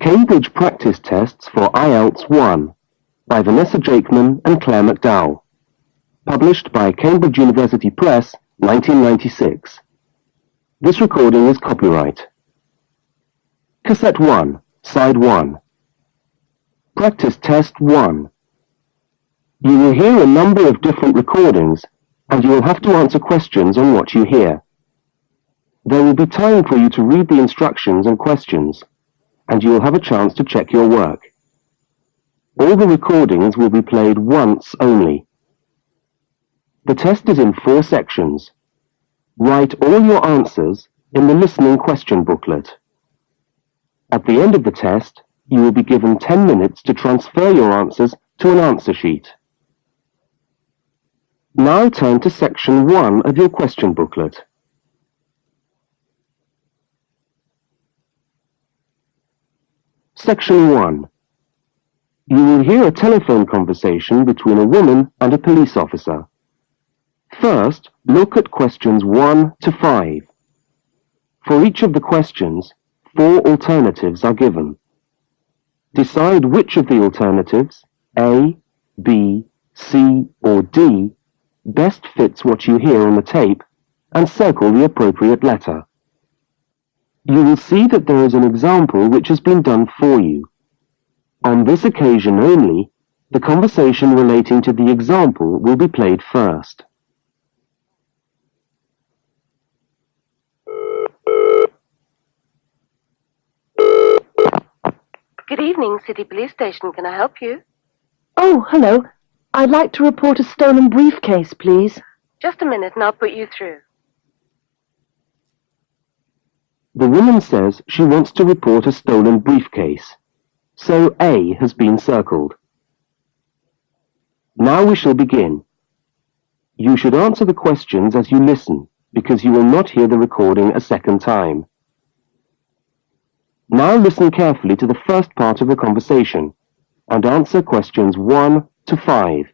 Cambridge Practice Tests for IELTS 1 by Vanessa Jakeman and Claire McDowell. Published by Cambridge University Press, 1996. This recording is copyright. Cassette 1, Side 1. Practice Test 1. You will hear a number of different recordings, and you will have to answer questions on what you hear. There will be time for you to read the instructions and questions, and you will have a chance to check your work. All the recordings will be played once only. The test is in 4 sections. Write all your answers in the listening question booklet. At the end of the test, you will be given 10 minutes to transfer your answers to an answer sheet. Now turn to section 1 of your question booklet. Section 1. You will hear a telephone conversation between a woman and a police officer. First, look at questions 1 to 5. For each of the questions, 4 alternatives are given. Decide which of the alternatives, A, B, C, or D, best fits what you hear on the tape, and circle the appropriate letter. You will see that there is an example which has been done for you. On this occasion only, the conversation relating to the example will be played first. Good evening, City Police Station. Can I help you? Oh, hello. I'd like to report a stolen briefcase, please. Just a minute and I'll put you through. The woman says she wants to report a stolen briefcase, so A has been circled. Now we shall begin. You should answer the questions as you listen, because you will not hear the recording a second time. Now listen carefully to the first part of the conversation, and answer questions 1 to 5.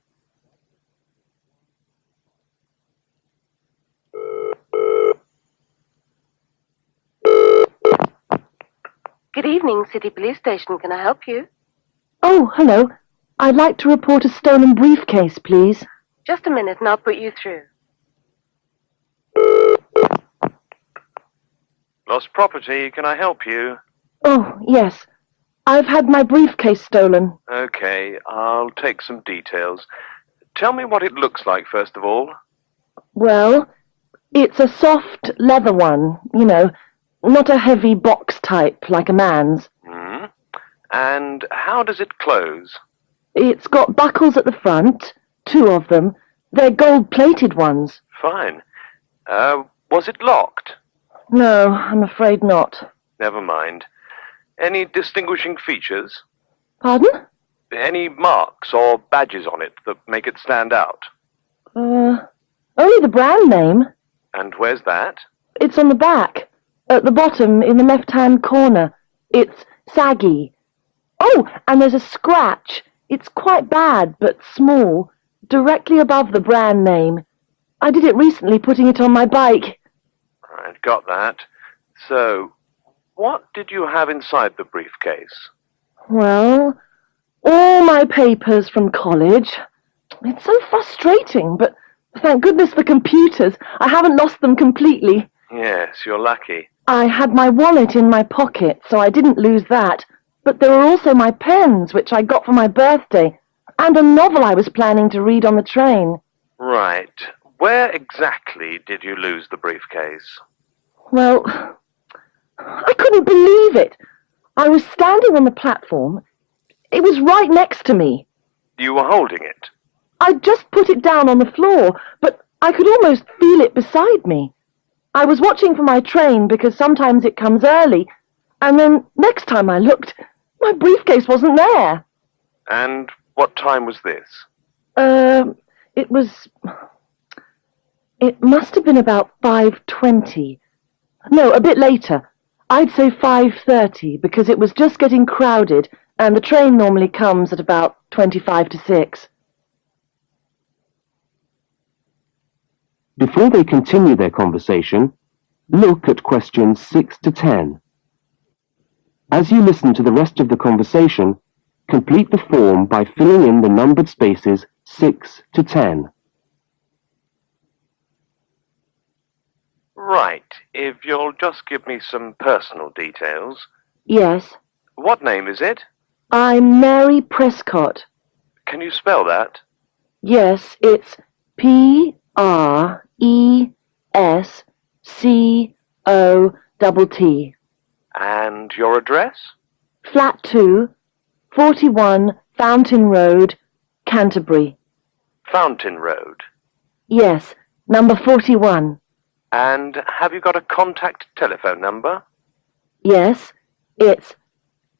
Good evening, City Police Station. Can I help you? Oh, hello. I'd like to report a stolen briefcase, please. Just a minute and I'll put you through. Lost property, can I help you? Oh, yes. I've had my briefcase stolen. Okay, I'll take some details. Tell me what it looks like, first of all. Well, it's a soft leather one, not a heavy box type like a man's. And how does it close? It's got buckles at the front, 2 of them. They're gold-plated ones. Fine. Was it locked? No, I'm afraid not. Never mind. Any distinguishing features? Pardon? Any marks or badges on it that make it stand out? Only the brand name. And where's that? It's on the back. At the bottom, in the left-hand corner. It's saggy. Oh, and there's a scratch. It's quite bad, but small, directly above the brand name. I did it recently, putting it on my bike. I've got that. So, what did you have inside the briefcase? Well, all my papers from college. It's so frustrating, but thank goodness for computers. I haven't lost them completely. Yes, you're lucky. I had my wallet in my pocket, so I didn't lose that. But there were also my pens, which I got for my birthday, and a novel I was planning to read on the train. Right. Where exactly did you lose the briefcase? Well, I couldn't believe it. I was standing on the platform. It was right next to me. You were holding it? I'd just put it down on the floor, but I could almost feel it beside me. I was watching for my train because sometimes it comes early, and then next time I looked, my briefcase wasn't there. And what time was this? It must have been about 5:20. No, a bit later. I'd say 5:30 because it was just getting crowded and the train normally comes at about 25 to 6. Before they continue their conversation, look at questions 6 to 10. As you listen to the rest of the conversation, complete the form by filling in the numbered spaces 6 to 10. Right. If you'll just give me some personal details. Yes. What name is it? I'm Mary Prescott. Can you spell that? Yes, it's Prescott. And your address? Flat 2, 41 Fountain Road, Canterbury. Fountain Road. Yes, number 41. And have you got a contact telephone number? Yes, it's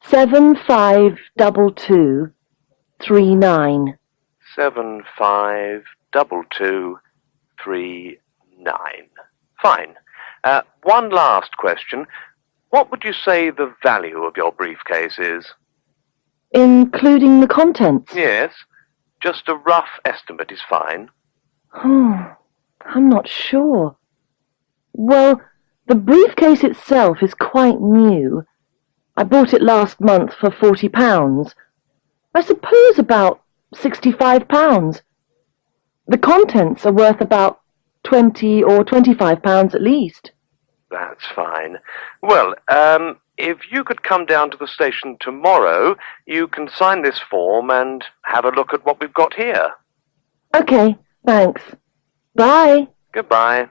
752239. 752239. Fine. One last question. What would you say the value of your briefcase is? Including the contents? Yes. Just a rough estimate is fine. Oh, I'm not sure. Well, the briefcase itself is quite new. I bought it last month for £40. I suppose about £65. The contents are worth about £20 or £25 at least. That's fine. Well, if you could come down to the station tomorrow, you can sign this form and have a look at what we've got here. Okay, thanks. Bye. Goodbye.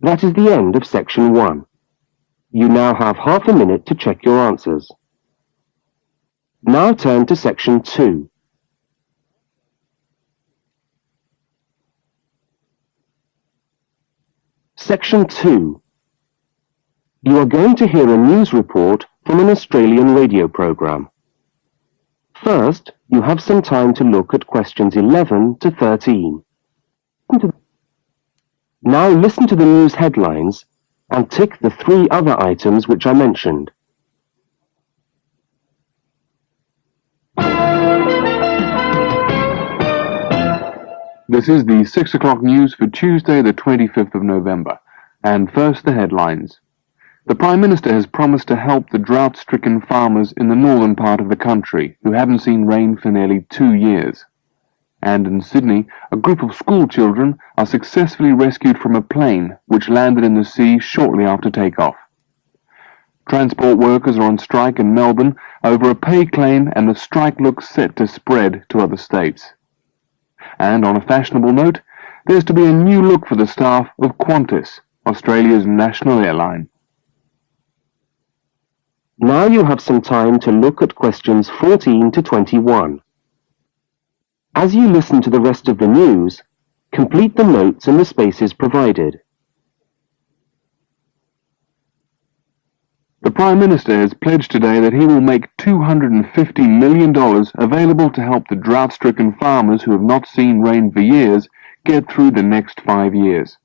That is the end of section 1. You now have half a minute to check your answers. Now turn to section 2. Section 2. You are going to hear a news report from an Australian radio program. First, you have some time to look at questions 11 to 13. Now listen to the news headlines and tick the 3 other items which I mentioned. This is the 6 o'clock news for Tuesday, the 25th of November. And first, the headlines. The Prime Minister has promised to help the drought-stricken farmers in the northern part of the country who haven't seen rain for nearly 2 years. And in Sydney, a group of school children are successfully rescued from a plane which landed in the sea shortly after takeoff. Transport workers are on strike in Melbourne over a pay claim, and the strike looks set to spread to other states. And on a fashionable note, there's to be a new look for the staff of Qantas, Australia's national airline. Now you have some time to look at questions 14 to 21. As you listen to the rest of the news, complete the notes in the spaces provided. The Prime Minister has pledged today that he will make $250 million available to help the drought-stricken farmers who have not seen rain for years get through the next 5 years.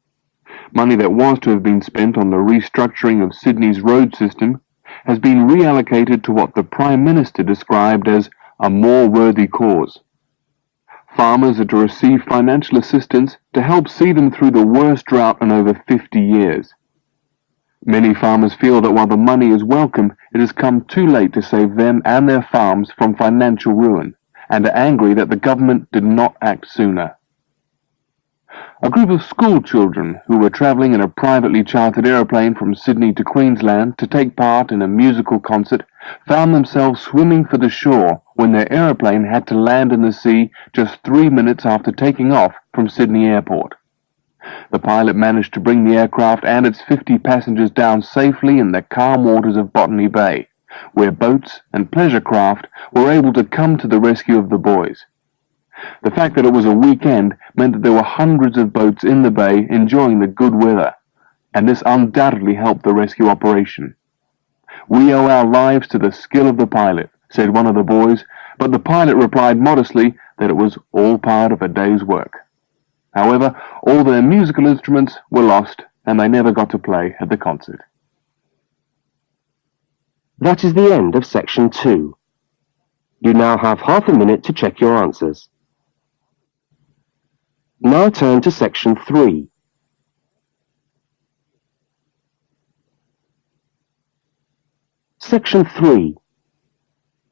Money that was to have been spent on the restructuring of Sydney's road system has been reallocated to what the Prime Minister described as a more worthy cause. Farmers are to receive financial assistance to help see them through the worst drought in over 50 years. Many farmers feel that while the money is welcome, it has come too late to save them and their farms from financial ruin, and are angry that the government did not act sooner. A group of school children who were travelling in a privately chartered aeroplane from Sydney to Queensland to take part in a musical concert found themselves swimming for the shore when their aeroplane had to land in the sea just 3 minutes after taking off from Sydney Airport. The pilot managed to bring the aircraft and its 50 passengers down safely in the calm waters of Botany Bay, where boats and pleasure craft were able to come to the rescue of the boys. The fact that it was a weekend meant that there were hundreds of boats in the bay enjoying the good weather, and this undoubtedly helped the rescue operation. "We owe our lives to the skill of the pilot," said one of the boys, but the pilot replied modestly that it was all part of a day's work. However, all their musical instruments were lost, and they never got to play at the concert. That is the end of section 2. You now have half a minute to check your answers. Now turn to section 3. Section 3.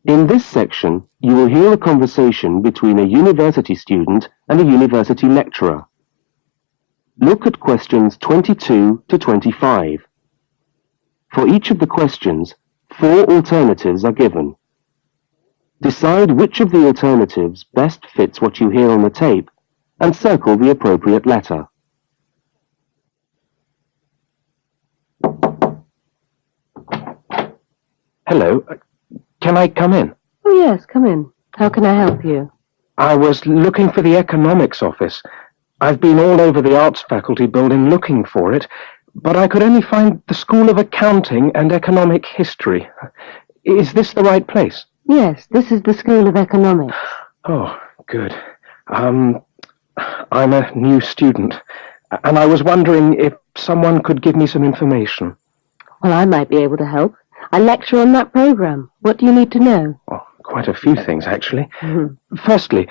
In this section, you will hear a conversation between a university student and a university lecturer. Look at questions 22 to 25. For each of the questions, 4 alternatives are given. Decide which of the alternatives best fits what you hear on the tape and circle the appropriate letter. Hello. Can I come in? Oh, yes, come in. How can I help you? I was looking for the economics office. I've been all over the arts faculty building looking for it, but I could only find the School of Accounting and Economic History. Is this the right place? Yes, this is the School of Economics. Oh, good. I'm a new student, and I was wondering if someone could give me some information. Well, I might be able to help. I lecture on that program. What do you need to know? Oh, quite a few things, actually. Mm-hmm. Firstly,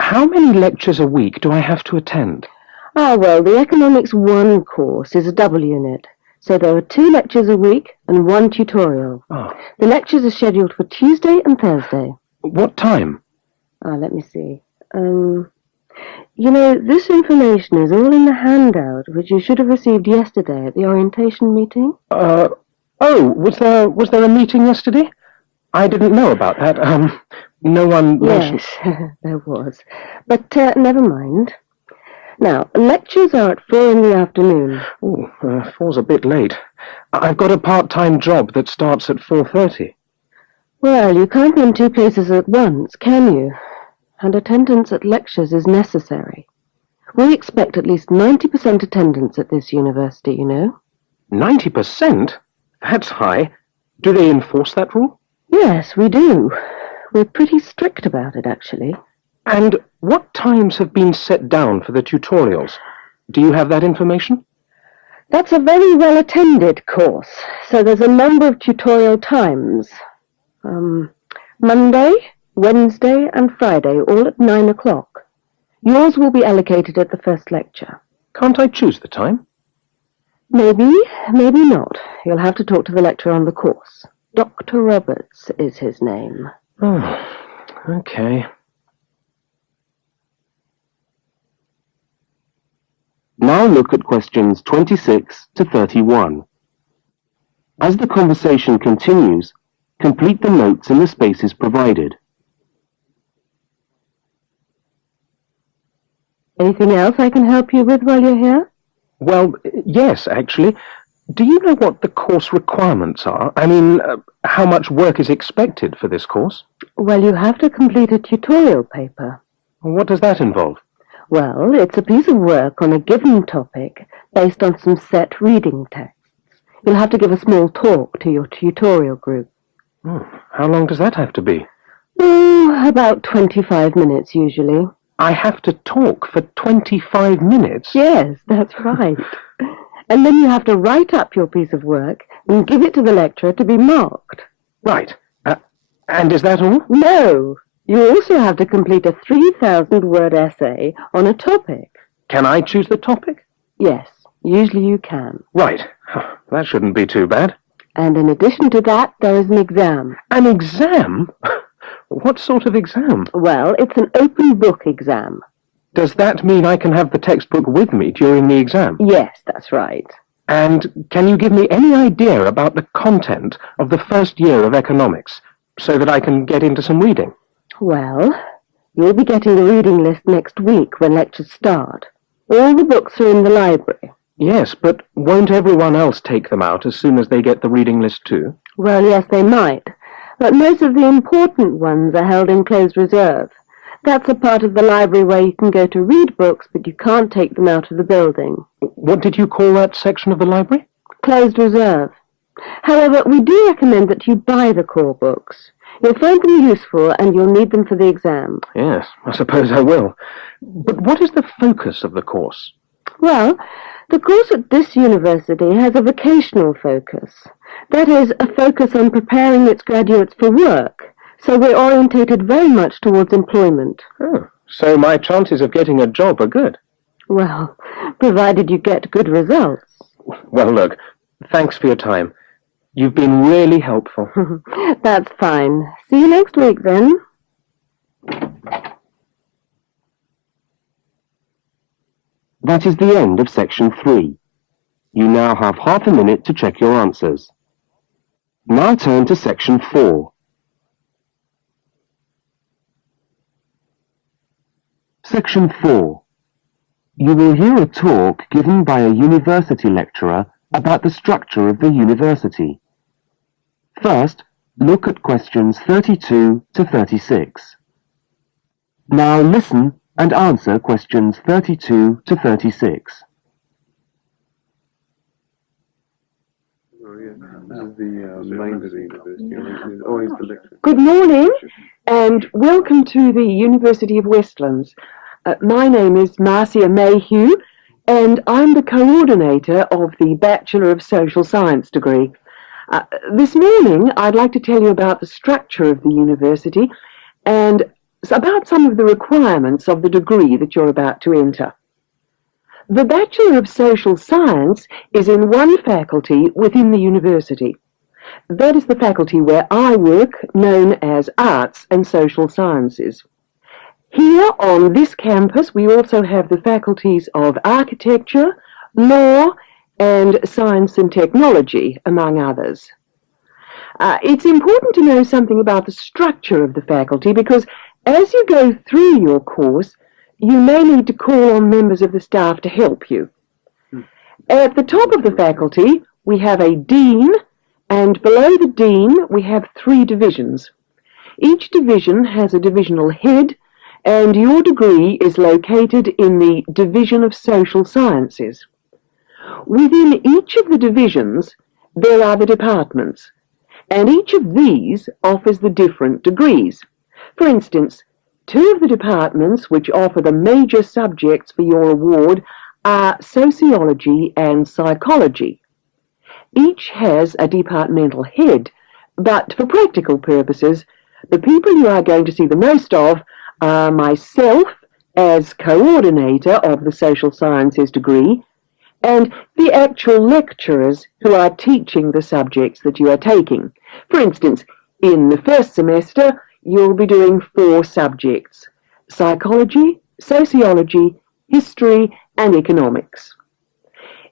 how many lectures a week do I have to attend? Well, the Economics 1 course is a double unit. So there are 2 lectures a week and 1 tutorial. Oh. The lectures are scheduled for Tuesday and Thursday. What time? Let me see. You know, this information is all in the handout, which you should have received yesterday at the orientation meeting. Was there a meeting yesterday? I didn't know about that. No one mentioned... Yes, there was. But never mind. Now, lectures are at 4 in the afternoon. Oh, 4's a bit late. I've got a part-time job that starts at 4:30. Well, you can't be in 2 places at once, can you? And attendance at lectures is necessary. We expect at least 90% attendance at this university, you know. 90%? That's high. Do they enforce that rule? Yes, we do. We're pretty strict about it, actually. And what times have been set down for the tutorials? Do you have that information? That's a very well-attended course, so there's a number of tutorial times. Monday, Wednesday, and Friday, all at 9 o'clock. Yours will be allocated at the first lecture. Can't I choose the time? Maybe, maybe not. You'll have to talk to the lecturer on the course. Dr. Roberts is his name. Oh, okay. Now look at questions 26 to 31. As the conversation continues, complete the notes in the spaces provided. Anything else I can help you with while you're here? Well, yes, actually. Do you know what the course requirements are? I mean, how much work is expected for this course? Well, you have to complete a tutorial paper. What does that involve? Well, it's a piece of work on a given topic based on some set reading texts. You'll have to give a small talk to your tutorial group. Oh, how long does that have to be? Oh, about 25 minutes usually. I have to talk for 25 minutes? Yes, that's right. And then you have to write up your piece of work and give it to the lecturer to be marked. Right. And is that all? No. You also have to complete a 3,000-word essay on a topic. Can I choose the topic? Yes, usually you can. Right. That shouldn't be too bad. And in addition to that, there is an exam. An exam? What sort of exam? Well, it's an open book exam. Does that mean I can have the textbook with me during the exam? Yes, that's right. And can you give me any idea about the content of the first year of economics, so that I can get into some reading? Well, you'll be getting the reading list next week when lectures start. All the books are in the library. Yes, but won't everyone else take them out as soon as they get the reading list too? Well, yes, they might. But most of the important ones are held in closed reserve. That's a part of the library where you can go to read books, but you can't take them out of the building. What did you call that section of the library? Closed reserve. However, we do recommend that you buy the core books. You'll find them useful and you'll need them for the exam. Yes, I suppose I will. But what is the focus of the course? Well, the course at this university has a vocational focus. That is, a focus on preparing its graduates for work. So we're orientated very much towards employment. Oh, so my chances of getting a job are good. Well, provided you get good results. Well, look, thanks for your time. You've been really helpful. That's fine. See you next week, then. That is the end of section 3. You now have half a minute to check your answers. Now turn to section 4. Section 4. You will hear a talk given by a university lecturer about the structure of the university. First, look at questions 32 to 36. Now listen and answer questions 32 to 36. Good morning and welcome to the University of Westlands. My name is Marcia Mayhew and I'm the coordinator of the Bachelor of Social Science degree. This morning I'd like to tell you about the structure of the university and about some of the requirements of the degree that you're about to enter. The Bachelor of Social Science is in one faculty within the university. That is the faculty where I work, known as Arts and Social Sciences. Here on this campus we also have the faculties of Architecture, Law and Science and Technology, among others. It's important to know something about the structure of the faculty because as you go through your course, you may need to call on members of the staff to help you. At the top of the faculty, we have a dean, and below the dean, we have 3 divisions. Each division has a divisional head, and your degree is located in the Division of Social Sciences. Within each of the divisions, there are the departments, and each of these offers the different degrees. For instance, 2 of the departments which offer the major subjects for your award are sociology and psychology. Each has a departmental head, but for practical purposes, the people you are going to see the most of are myself as coordinator of the social sciences degree and the actual lecturers who are teaching the subjects that you are taking. For instance, in the first semester, you'll be doing 4 subjects: psychology, sociology, history, and economics.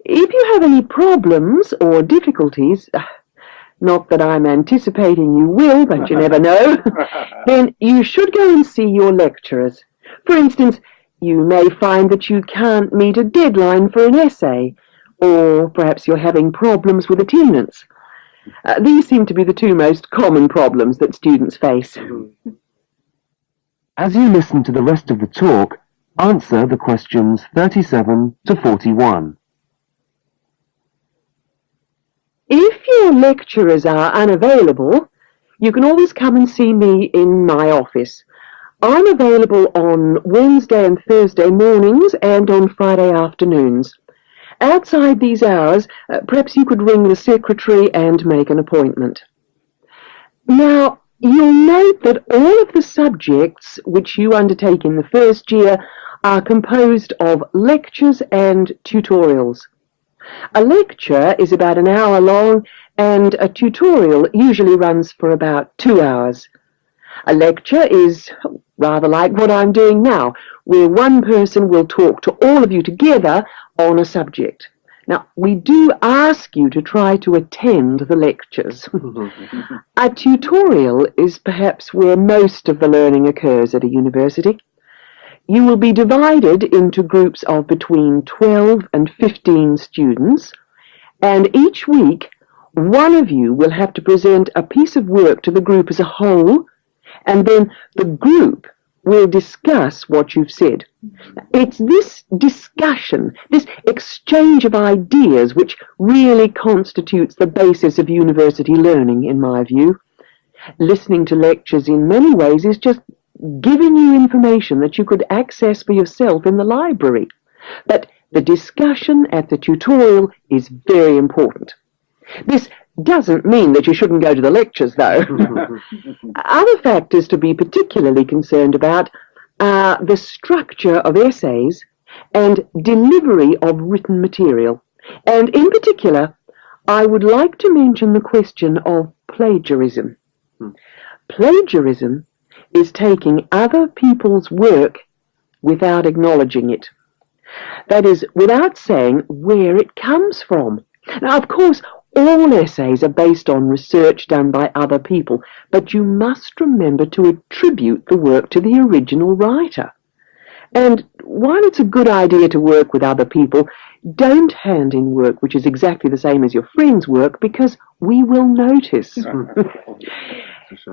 If you have any problems or difficulties, not that I'm anticipating you will, but you never know, then you should go and see your lecturers. For instance, you may find that you can't meet a deadline for an essay, or perhaps you're having problems with attendance. These seem to be the 2 most common problems that students face. As you listen to the rest of the talk, answer the questions 37 to 41. If your lecturers are unavailable, you can always come and see me in my office. I'm available on Wednesday and Thursday mornings and on Friday afternoons. Outside these hours, perhaps you could ring the secretary and make an appointment. Now, you'll note that all of the subjects which you undertake in the first year are composed of lectures and tutorials. A lecture is about an hour long, and a tutorial usually runs for about 2 hours. A lecture is rather like what I'm doing now, where one person will talk to all of you together on a subject. Now, we do ask you to try to attend the lectures. A tutorial is perhaps where most of the learning occurs at a university. You will be divided into groups of between 12 and 15 students, and each week one of you will have to present a piece of work to the group as a whole, and then the group will discuss what you've said. It's this discussion, this exchange of ideas, which really constitutes the basis of university learning, in my view. Listening to lectures in many ways is just giving you information that you could access for yourself in the library. But the discussion at the tutorial is very important. This doesn't mean that you shouldn't go to the lectures, though. Other factors to be particularly concerned about are the structure of essays and delivery of written material. And in particular, I would like to mention the question of plagiarism. Plagiarism is taking other people's work without acknowledging it. That is, without saying where it comes from. Now, of course, all essays are based on research done by other people, but you must remember to attribute the work to the original writer. And while it's a good idea to work with other people, don't hand in work which is exactly the same as your friend's work, because we will notice.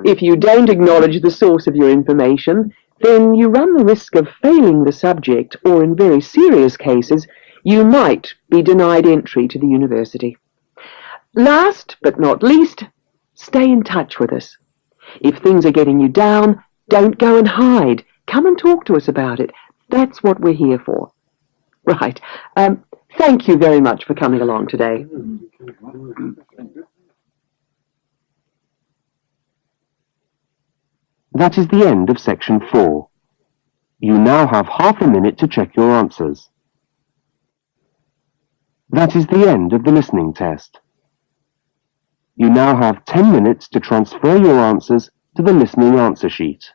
If you don't acknowledge the source of your information, then you run the risk of failing the subject, or in very serious cases, you might be denied entry to the university. Last but not least, stay in touch with us. If things are getting you down, don't go and hide. Come and talk to us about it. That's what we're here for. Right. Thank you very much for coming along today. That is the end of section 4. You now have half a minute to check your answers. That is the end of the listening test. You now have 10 minutes to transfer your answers to the listening answer sheet.